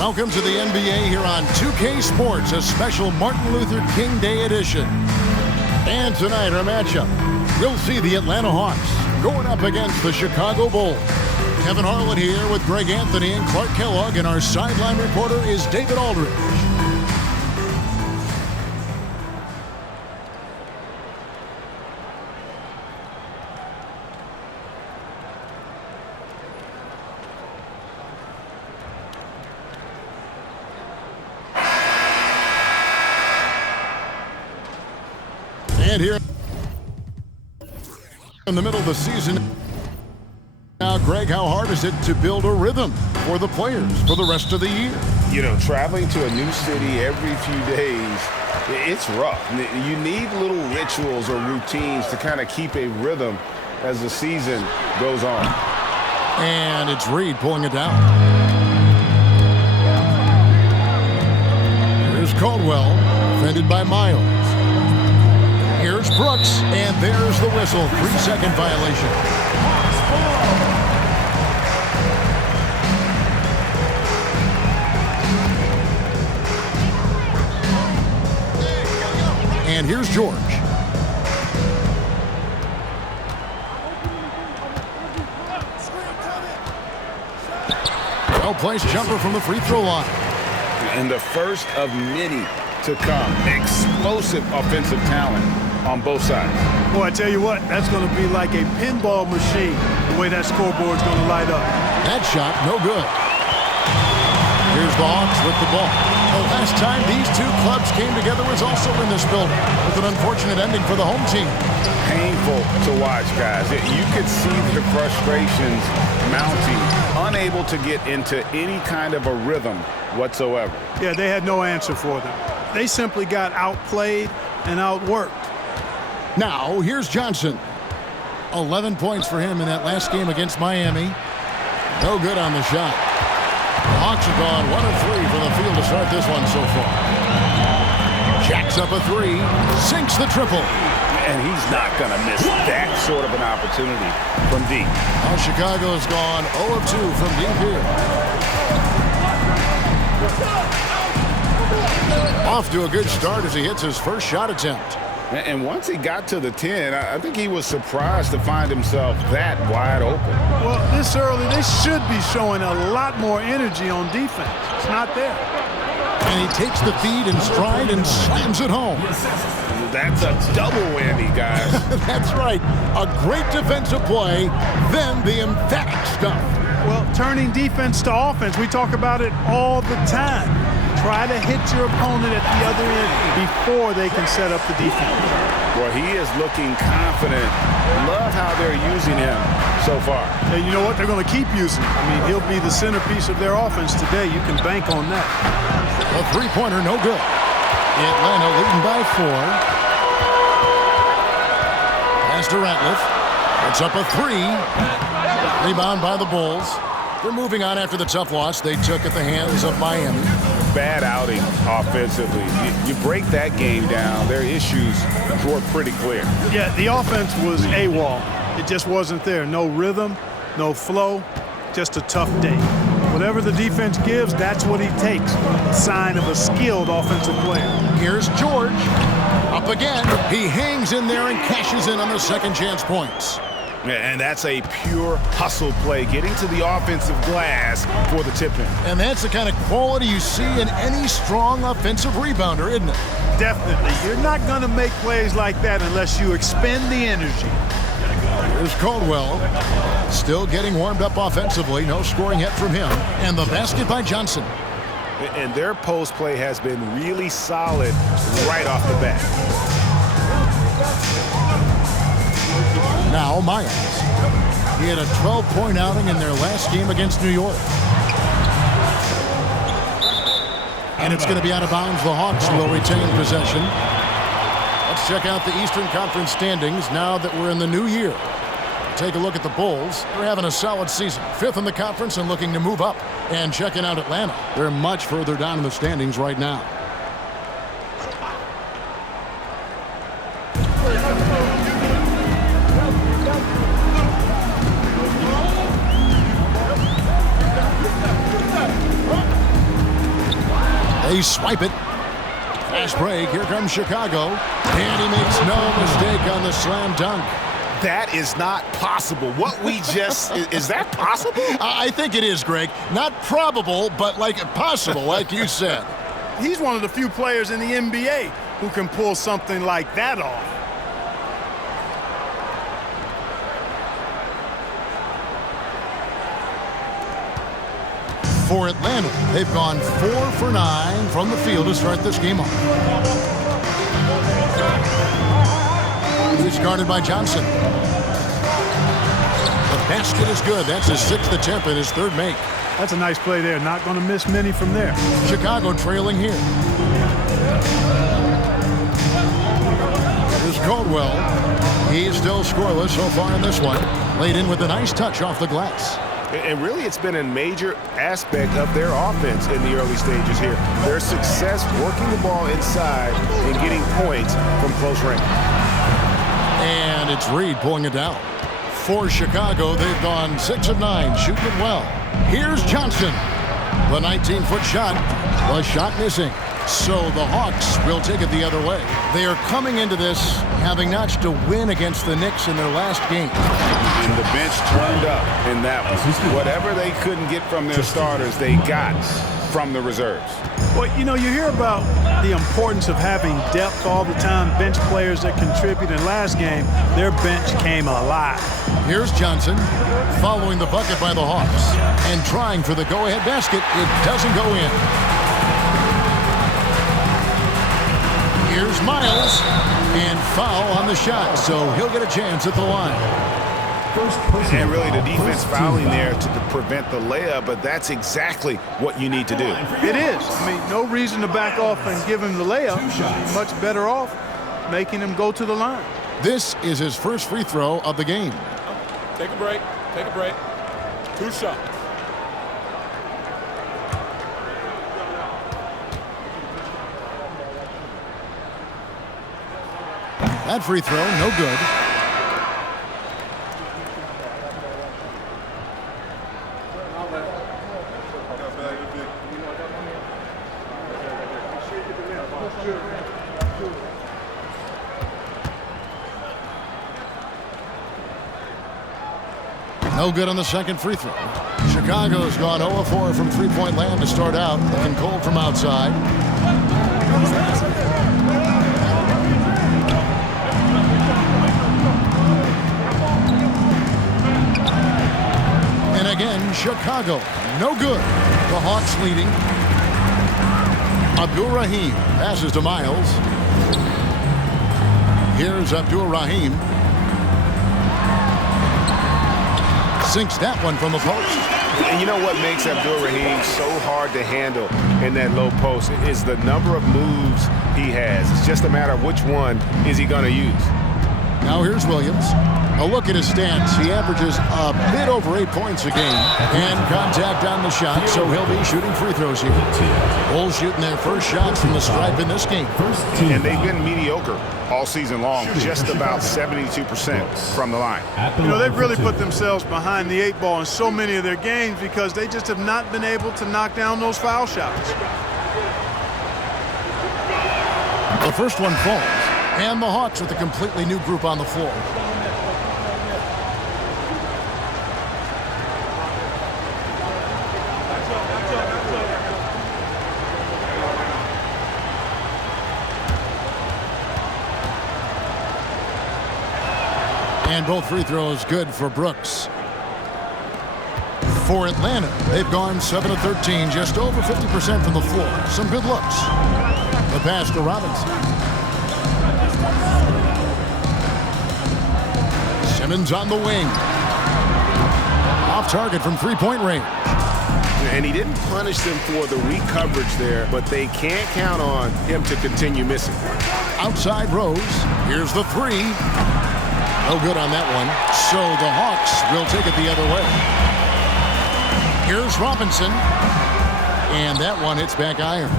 Welcome to the NBA here on 2K Sports, a special Martin Luther King Day edition. And tonight, our matchup, we'll see the Atlanta Hawks going up against the Chicago Bulls. Kevin Harlan here with Greg Anthony and Clark Kellogg, and our sideline reporter is David Aldridge. And here in the middle of the season, now, Greg, how hard is it to build a rhythm for the players for the rest of the year? You know, traveling to a new city every few days, it's rough. You need little rituals or routines to kind of keep a rhythm as the season goes on. And it's Reed pulling it down. Here's Caldwell, defended by Miles. Here's Brooks, and there's the whistle. 3-second violation. And here's George. Well-placed jumper from the free throw line. And the first of many to come. Explosive offensive talent on both sides. Boy, I tell you what, that's going to be like a pinball machine, the way that scoreboard's going to light up. That shot, no good. Here's the Hawks with the ball. The last time these two clubs came together was also in this building, with an unfortunate ending for the home team. Painful to watch, guys. You could see the frustrations mounting, unable to get into any kind of a rhythm whatsoever. Yeah, they had no answer for them. They simply got outplayed and outworked. Now, here's Johnson. 11 points for him in that last game against Miami. No good on the shot. The Hawks have gone 1 of 3 from the field to start this one so far. Jacks up a 3, sinks the triple. And he's not going to miss that sort of an opportunity from deep. Now Chicago's gone 0 of 2 from deep here. Off to a good start as he hits his first shot attempt. And once he got to the 10, I think he was surprised to find himself that wide open. Well, this early, they should be showing a lot more energy on defense. It's not there. And he takes the feed in stride and slams it home. That's a double whammy, guys. That's right. A great defensive play, then the emphatic stuff. Well, turning defense to offense, we talk about it all the time. Try to hit your opponent at the other end before they can set up the defense. Well, he is looking confident. Love how they're using him so far. And you know what? They're going to keep using him. I mean, he'll be the centerpiece of their offense today. You can bank on that. A three-pointer, no good. Atlanta leading by 4. Pass to Ratliff. It's up a 3. Rebound by the Bulls. They're moving on after the tough loss they took at the hands of Miami. Bad outing offensively. You break that game down, their issues were pretty clear. Yeah, the offense was AWOL. It just wasn't there. No rhythm, no flow, just a tough day. Whatever the defense gives, that's what he takes. A sign of a skilled offensive player. Here's George. Up again. He hangs in there and cashes in on the second chance points. And that's a pure hustle play, getting to the offensive glass for the tip-in. And that's the kind of quality you see in any strong offensive rebounder, isn't it? Definitely. You're not going to make plays like that unless you expend the energy. Here's Caldwell. Still getting warmed up offensively. No scoring hit from him. And the basket by Johnson. And their post play has been really solid right off the bat. Now Miles. He had a 12-point outing in their last game against New York. And it's going to be out of bounds. The Hawks will retain possession. Let's check out the Eastern Conference standings now that we're in the new year. Take a look at the Bulls. They're having a solid season. 5th in the conference and looking to move up. And checking out Atlanta. They're much further down in the standings right now. They swipe it. Fast break. Here comes Chicago. And he makes no mistake on the slam dunk. That is not possible. What we just, is that possible? I think it is, Greg. Not probable, but like possible, like you said. He's one of the few players in the NBA who can pull something like that off. For Atlanta, they've gone 4 for 9 from the field to start this game off. He's guarded by Johnson. The basket is good. That's his 6th attempt and his 3rd make. That's a nice play there. Not going to miss many from there. Chicago trailing here. Here's Caldwell. He's still scoreless so far in this one. Laid in with a nice touch off the glass. And really, it's been a major aspect of their offense in the early stages here. Their success working the ball inside and getting points from close range. And it's Reed pulling it down. For Chicago, they've gone 6 of 9, shooting it well. Here's Johnson. The 19-foot shot was shot missing. So the Hawks will take it the other way. They are coming into this having notched a win against the Knicks in their last game. And the bench turned up in that one. Whatever they couldn't get from their starters, they got from the reserves. Well, you know, you hear about the importance of having depth all the time, bench players that contribute. In last game, their bench came alive. Here's Johnson following the bucket by the Hawks and trying for the go-ahead basket. It doesn't go in. Here's Miles and foul on the shot, so he'll get a chance at the line. And really the defense fouling there to prevent the layup, but that's exactly what you need to do. It is. I mean, no reason to back off and give him the layup. Much better off making him go to the line. This is his first free throw of the game. Take a break. Take a break. 2 shots. That free throw, no good. No good on the second free throw. Chicago's gone 0-4 from three-point land to start out. Looking cold from outside. And again, Chicago, no good. The Hawks leading. Abdul-Rahim passes to Miles. Here's Abdul-Rahim. Sinks that one from the post. And you know what makes Abdul-Rahim so hard to handle in that low post is the number of moves he has. It's just a matter of which one is he going to use. Now here's Williams. A look at his stats. He averages a bit over 8 points a game. And contact on the shot, so he'll be shooting free throws here. Bulls shooting their first shots from the stripe in this game. And they've been mediocre all season long, just about 72% from the line. You know, they've really put themselves behind the 8 ball in so many of their games because they just have not been able to knock down those foul shots. The first one falls. And the Hawks with a completely new group on the floor. And both free throws good for Brooks. For Atlanta, they've gone 7 of 13, just over 50% from the floor. Some good looks. The pass to Robinson. Simmons on the wing. Off target from three-point range. And he didn't punish them for the weak coverage there, but they can't count on him to continue missing. Outside Rose. Here's the three. No good on that one. So the Hawks will take it the other way. Here's Robinson. And that one hits back iron.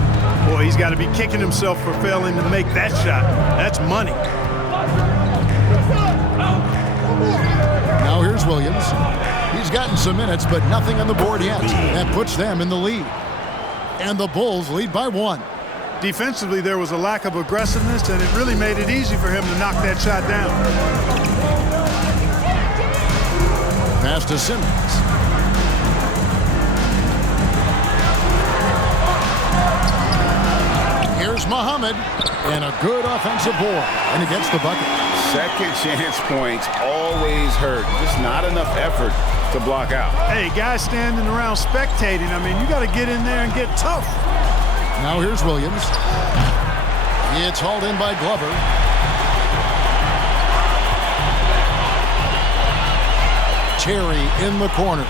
Boy, he's got to be kicking himself for failing to make that shot. That's money. Now here's Williams. He's gotten some minutes, but nothing on the board yet. That puts them in the lead. And the Bulls lead by 1. Defensively, there was a lack of aggressiveness, and it really made it easy for him to knock that shot down. Pass to Simmons. Here's Muhammad, and a good offensive board, and he gets the bucket. Second chance points always hurt. Just not enough effort to block out. Hey, guys standing around spectating, I mean, you got to get in there and get tough. Now here's Williams. It's hauled in by Glover. Terry in the corner.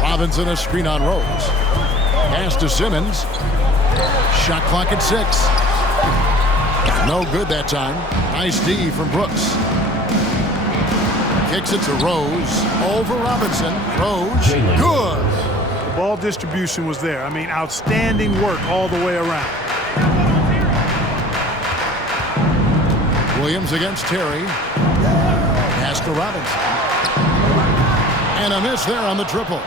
Robinson a screen on Rose. Pass to Simmons. Shot clock at 6. No good that time. Nice D from Brooks. Kicks it to Rose. Over Robinson. Rose. Good. The ball distribution was there. I mean, outstanding work all the way around. Williams against Terry. Pass to Robinson. And a miss there on the triple.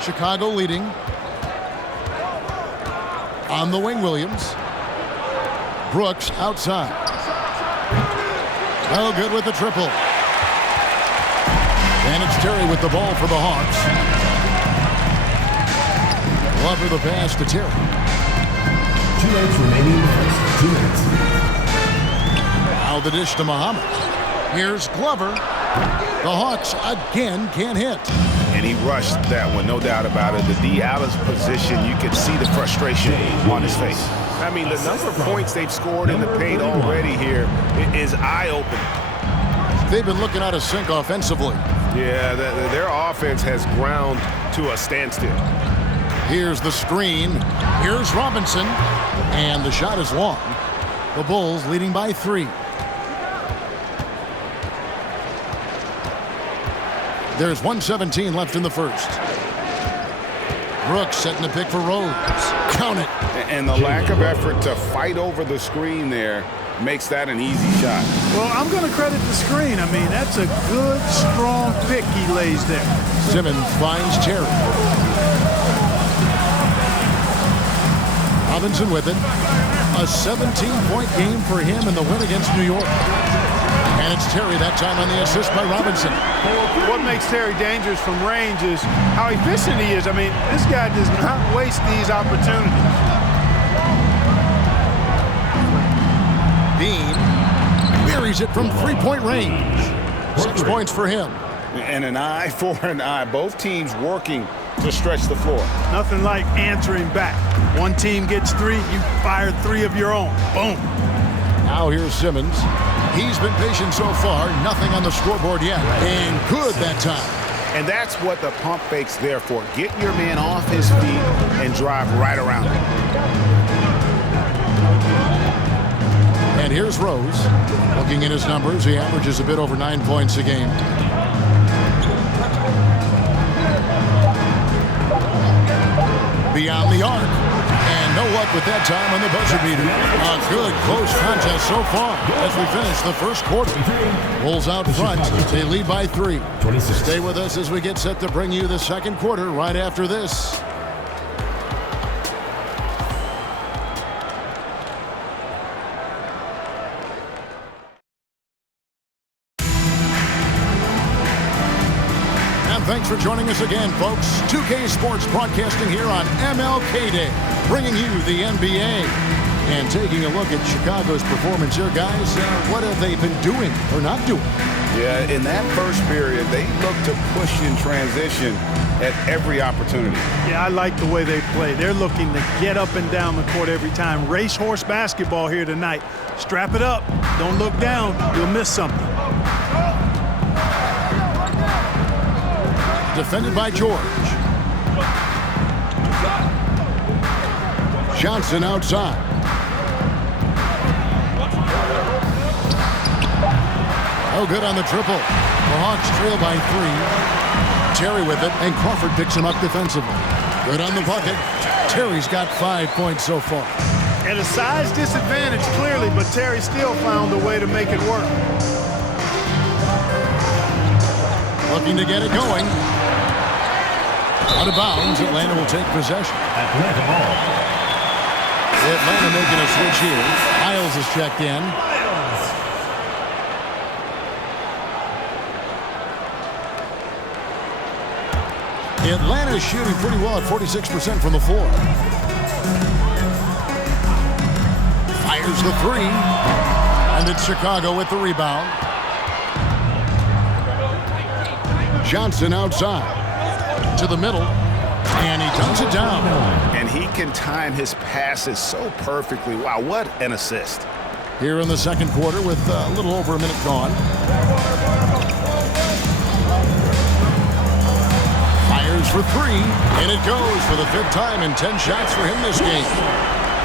Chicago leading. On the wing, Williams. Brooks outside. No good with the triple. And it's Terry with the ball for the Hawks. Glover the pass to Terry. 2 minutes remaining in the first. 2 minutes. Now the dish to Muhammad. Here's Glover. The Hawks again can't hit. And he rushed that one, no doubt about it. The D out of position, you could see the frustration on his face. I mean, the number of points they've scored in the paint already here is eye-opening. They've been looking out of sync offensively. Yeah, their offense has ground to a standstill. Here's the screen. Here's Robinson. And the shot is long. The Bulls leading by 3. There's 1:17 left in the first. Brooks setting the pick for Rose. Count it. And the lack of effort to fight over the screen there makes that an easy shot. Well, I'm going to credit the screen. I mean, that's a good, strong pick he lays there. Simmons finds Terry. Robinson with it. A 17-point game for him in the win against New York. And it's Terry that time on the assist by Robinson. What makes Terry dangerous from range is how efficient he is. I mean, this guy does not waste these opportunities. Bean buries it from 3-point range. 6 points for him. And an eye for an eye. Both teams working to stretch the floor. Nothing like answering back. One team gets 3, you fire 3 of your own. Boom. Now here's Simmons. He's been patient so far. Nothing on the scoreboard yet. And good that time. And that's what the pump fake's there for. Get your man off his feet and drive right around him. And here's Rose. Looking at his numbers, he averages a bit over 9 points a game. Beyond the arc. And no luck with that time on the buzzer beater. A good close contest so far as we finish the first quarter. Bulls out front. They lead by 3. 26. Stay with us as we get set to bring you the second quarter right after this. Thanks for joining us again, folks. 2K Sports broadcasting here on MLK Day, bringing you the NBA. And taking a look at Chicago's performance here, guys. What have they been doing or not doing? Yeah, in that first period, they looked to push in transition at every opportunity. Yeah, I like the way they play. They're looking to get up and down the court every time. Racehorse basketball here tonight. Strap it up. Don't look down. You'll miss something. Defended by George. Johnson outside. Oh, good on the triple. The Hawks trail by 3. Terry with it, and Crawford picks him up defensively. Good on the bucket. Terry's got 5 points so far. At a size disadvantage, clearly, but Terry still found a way to make it work. Looking to get it going. Out of bounds, Atlanta will take possession. Atlanta ball. Atlanta making a switch here. Miles is checked in. Atlanta is shooting pretty well at 46% from the floor. Fires the three. And it's Chicago with the rebound. Johnson outside. To the middle. And he dunks it down. And he can time his passes so perfectly. Wow, what an assist. Here in the second quarter with a little over a minute gone. Fires for three, and it goes for the fifth time in 10 shots for him this game.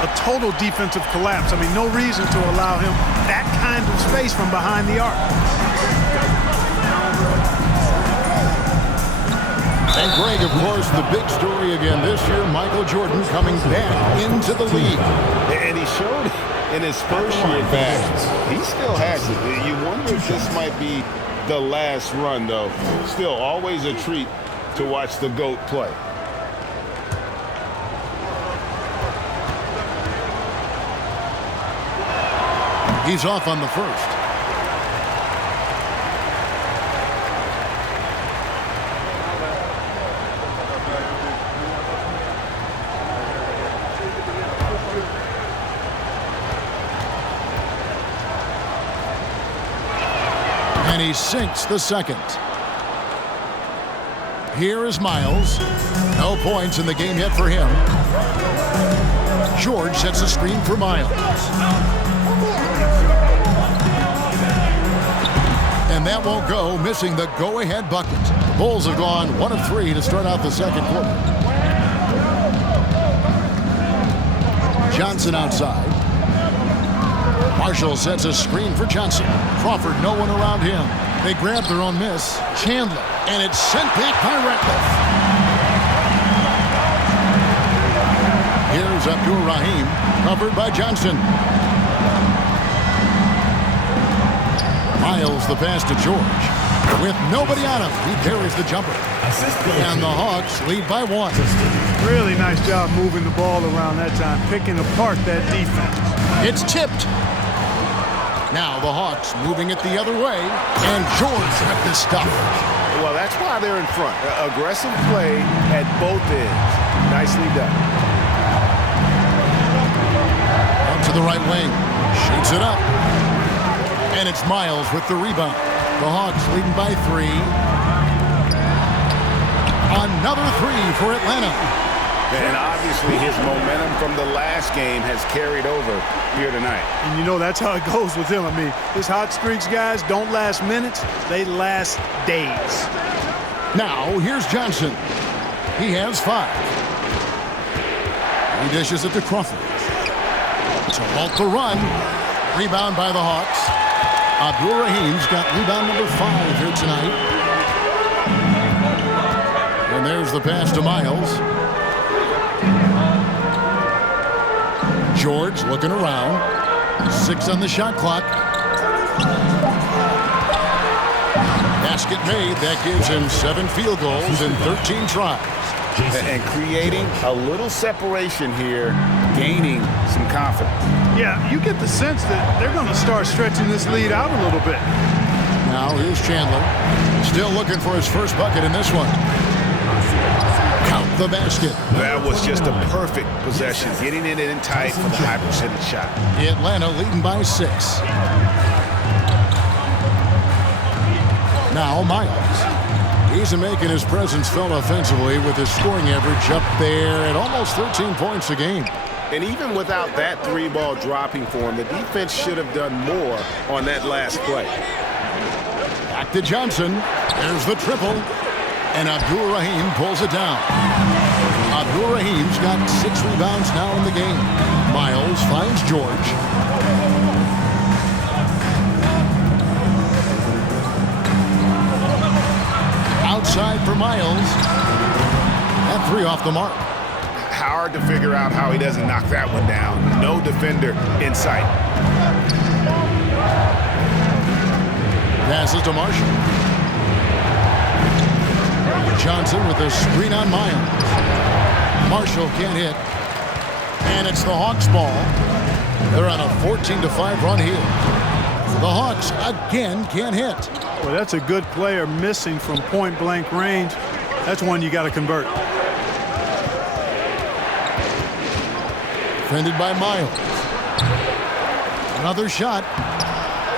A total defensive collapse. I mean, no reason to allow him that kind of space from behind the arc. And Greg, of course, the big story again this year, Michael Jordan coming back into the league. And he showed it in his first year back. He still has it. You wonder if this might be the last run, though. Still, always a treat to watch the GOAT play. He's off on the first. And he sinks the second. Here is Miles. No points in the game yet for him. George sets a screen for Miles. And that won't go, missing the go-ahead bucket. The Bulls have gone 1 of 3 to start out the second quarter. Johnson outside. Marshall sets a screen for Johnson. Crawford, no one around him. They grab their own miss. Chandler, and it's sent back by Ratcliffe. Here's Abdur-Rahim, covered by Johnson. Miles the pass to George. With nobody on him, he carries the jumper. And the Hawks lead by 1. Really nice job moving the ball around that time, picking apart that defense. It's tipped. Now the Hawks moving it the other way, and George with the stuff. Well, that's why they're in front. Aggressive play at both ends. Nicely done. On to the right wing. Shoots it up. And it's Miles with the rebound. The Hawks leading by 3. Another 3 for Atlanta. And obviously his momentum from the last game has carried over here tonight. And you know that's how it goes with him. I mean, his hot streaks, guys, don't last minutes. They last days. Now, here's Johnson. He has 5. He dishes it to Crawford. To halt the run. Rebound by the Hawks. Abdur-Rahim's got rebound number 5 here tonight. And there's the pass to Miles. George looking around. 6 on the shot clock. Basket made. That gives him 7 field goals in 13 tries. And creating a little separation here, gaining some confidence. Yeah, you get the sense that they're going to start stretching this lead out a little bit. Now here's Chandler. Still looking for his first bucket in this one. Count the basket. That was just a perfect possession, getting it in tight for the high percentage shot. Atlanta leading by 6. Now Miles. He's making his presence felt offensively with his scoring average up there at almost 13 points a game. And even without that 3-ball dropping for him, the defense should have done more on that last play. Back to Johnson. There's the triple. And Abdur-Rahim pulls it down. Abdur-Rahim's got 6 rebounds now in the game. Miles finds George. Outside for Miles. That 3 off the mark. Hard to figure out how he doesn't knock that one down. No defender in sight. Passes to Marshall. Johnson with a screen on Miles. Marshall can't hit. And it's the Hawks ball. They're on a 14-5 run here. The Hawks again can't hit. Well, that's a good player missing from point-blank range. That's one you got to convert. Defended by Miles. Another shot.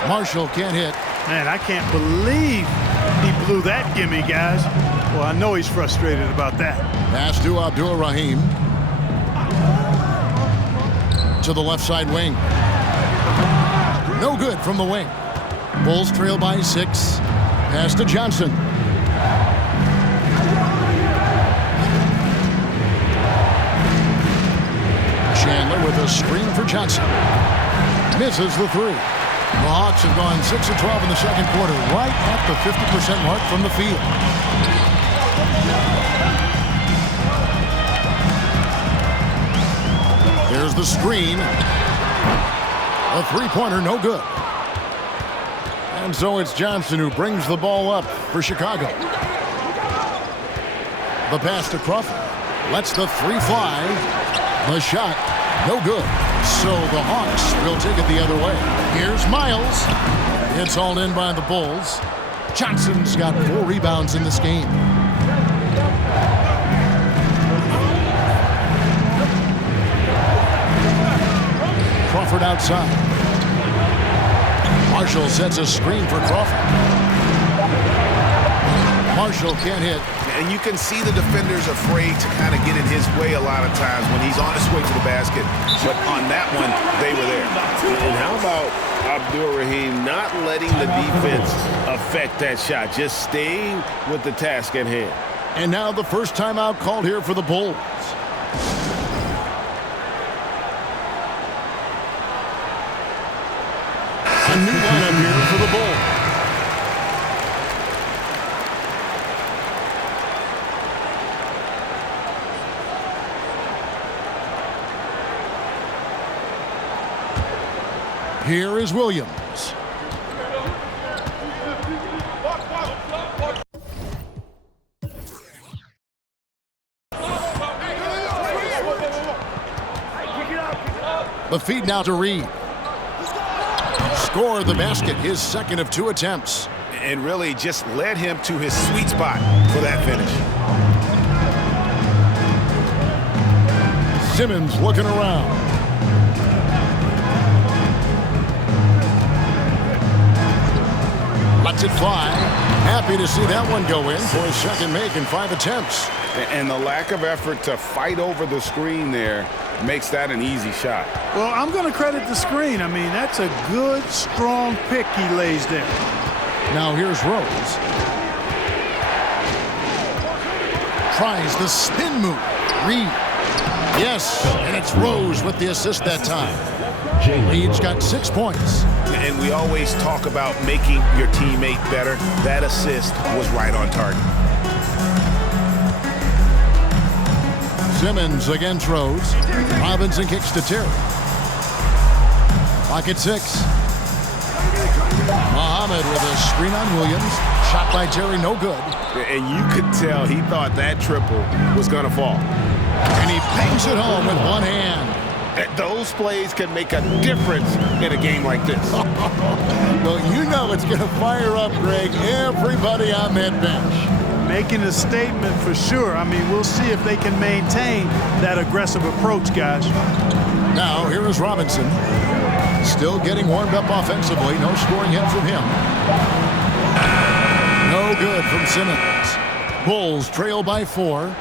Marshall can't hit. Man, I can't believe he blew that gimme, guys. Well, I know he's frustrated about that. Pass to Abdur-Rahim. To the left side wing. No good from the wing. Bulls trail by 6. Pass to Johnson. Chandler with a screen for Johnson. Misses the 3. The Hawks have gone 6 of 12 in the second quarter, right at the 50% mark from the field. There's the screen. A three-pointer, no good. And so it's Johnson who brings the ball up for Chicago. The pass to Crawford. Lets the 3 fly. The shot, no good. So the Hawks will take it the other way. Here's Miles. It's hauled in by the Bulls. Johnson's got 4 rebounds in this game. Crawford outside. Marshall sets a screen for Crawford. Marshall can't hit. And you can see the defenders afraid to kind of get in his way a lot of times when he's on his way to the basket. But on that one, they were there. And how about Abdur-Rahim not letting the defense affect that shot, just staying with the task at hand. And now the first timeout called here for the Bulls. A new lineup here for the Bulls. Here is Williams. The feed now to Reed. Score the basket, his second of 2 attempts. And really just led him to his sweet spot for that finish. Simmons looking around. Lets it fly. Happy to see that one go in for his second make in 5 attempts. And the lack of effort to fight over the screen there makes that an easy shot. Well, I'm going to credit the screen. I mean, that's a good, strong pick he lays there. Now here's Rose. Tries the spin move. Reed. Yes, and it's Rose with the assist that time. Reed's got 6 points. And we always talk about making your teammate better. That assist was right on target. Simmons against Rose. Robinson kicks to Terry. Pocket 6. Muhammad with a screen on Williams. Shot by Terry, no good. And you could tell he thought that triple was going to fall. And he bangs it home with one hand. Those plays can make a difference in a game like this. Well, you know it's going to fire up, Greg, everybody on that bench. Making a statement for sure. I mean, we'll see if they can maintain that aggressive approach, guys. Now, here is Robinson. Still getting warmed up offensively. No scoring yet from him. No good from Simmons. Bulls trail by 4.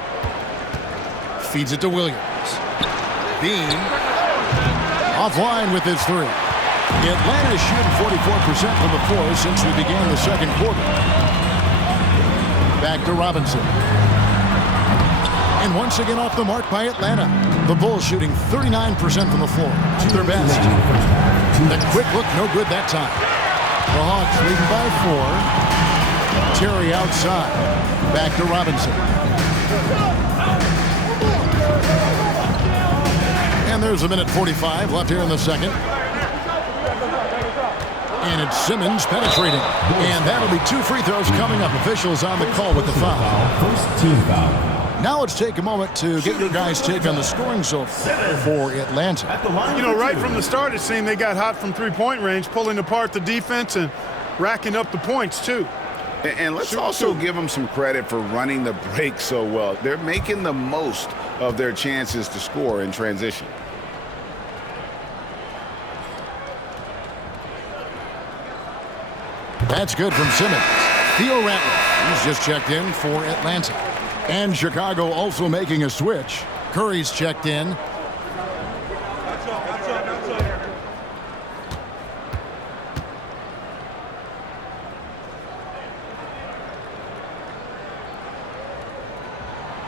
Feeds it to Williams. Bean offline with his 3. Atlanta shooting 44% from the floor since we began the second quarter. Back to Robinson. And once again off the mark by Atlanta. The Bulls shooting 39% from the floor. It's their best. The quick look, no good that time. The Hawks leading by 4. Terry outside. Back to Robinson. And there's a minute 45 left here in the second. And it's Simmons penetrating. And that'll be 2 free throws coming up. Officials on the call with the foul. First team foul. Now let's take a moment to get your guys' take on the scoring so far for Atlanta. You know, right from the start, it seemed they got hot from three-point range, pulling apart the defense and racking up the points, too. And let's also give them some credit for running the break so well. They're making the most of their chances to score in transition. That's good from Simmons. Theo Ratliff, he's just checked in for Atlanta. And Chicago also making a switch. Curry's checked in.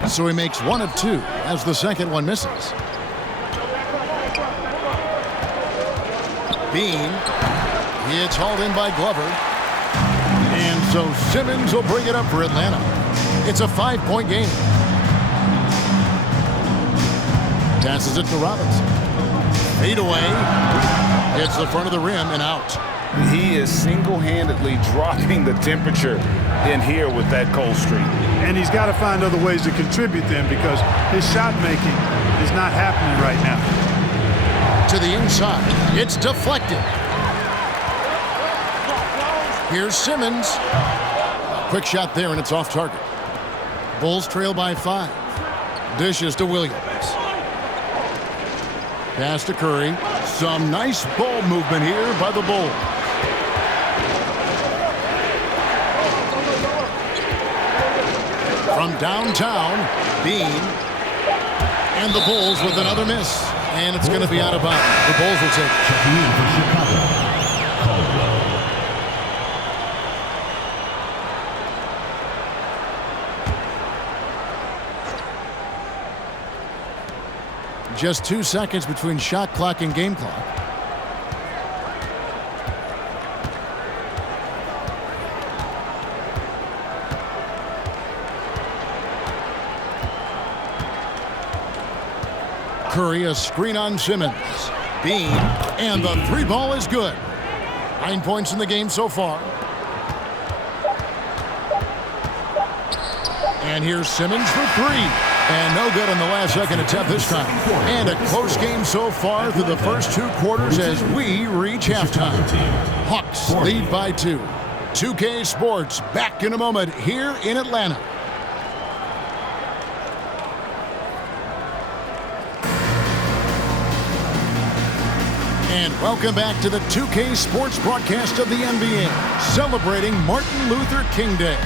So he makes 1 of 2 as the second one misses. Bean. It's hauled in by Glover. And so Simmons will bring it up for Atlanta. It's a 5-point game. Passes it to Robinson. Fade away. Hits the front of the rim and out. He is single-handedly dropping the temperature in here with that cold streak. And he's got to find other ways to contribute then because his shot making is not happening right now. To the inside. It's deflected. Here's Simmons. Quick shot there, and it's off target. Bulls trail by 5. Dishes to Williams. Pass to Curry. Some nice ball movement here by the Bulls. From downtown, Bean. And the Bulls with another miss. And it's going to be out of bounds. The Bulls will take it. Checking in for Chicago. Caldwell. Just 2 seconds between shot clock and game clock. Curry, a screen on Simmons. Bean, and the 3 ball is good. 9 points in the game so far. And here's Simmons for 3. And no good on the last second attempt this time. And a close game so far through the first 2 quarters as we reach halftime. Hawks lead by 2. 2K Sports back in a moment here in Atlanta. And welcome back to the 2K Sports broadcast of the NBA, celebrating Martin Luther King Day.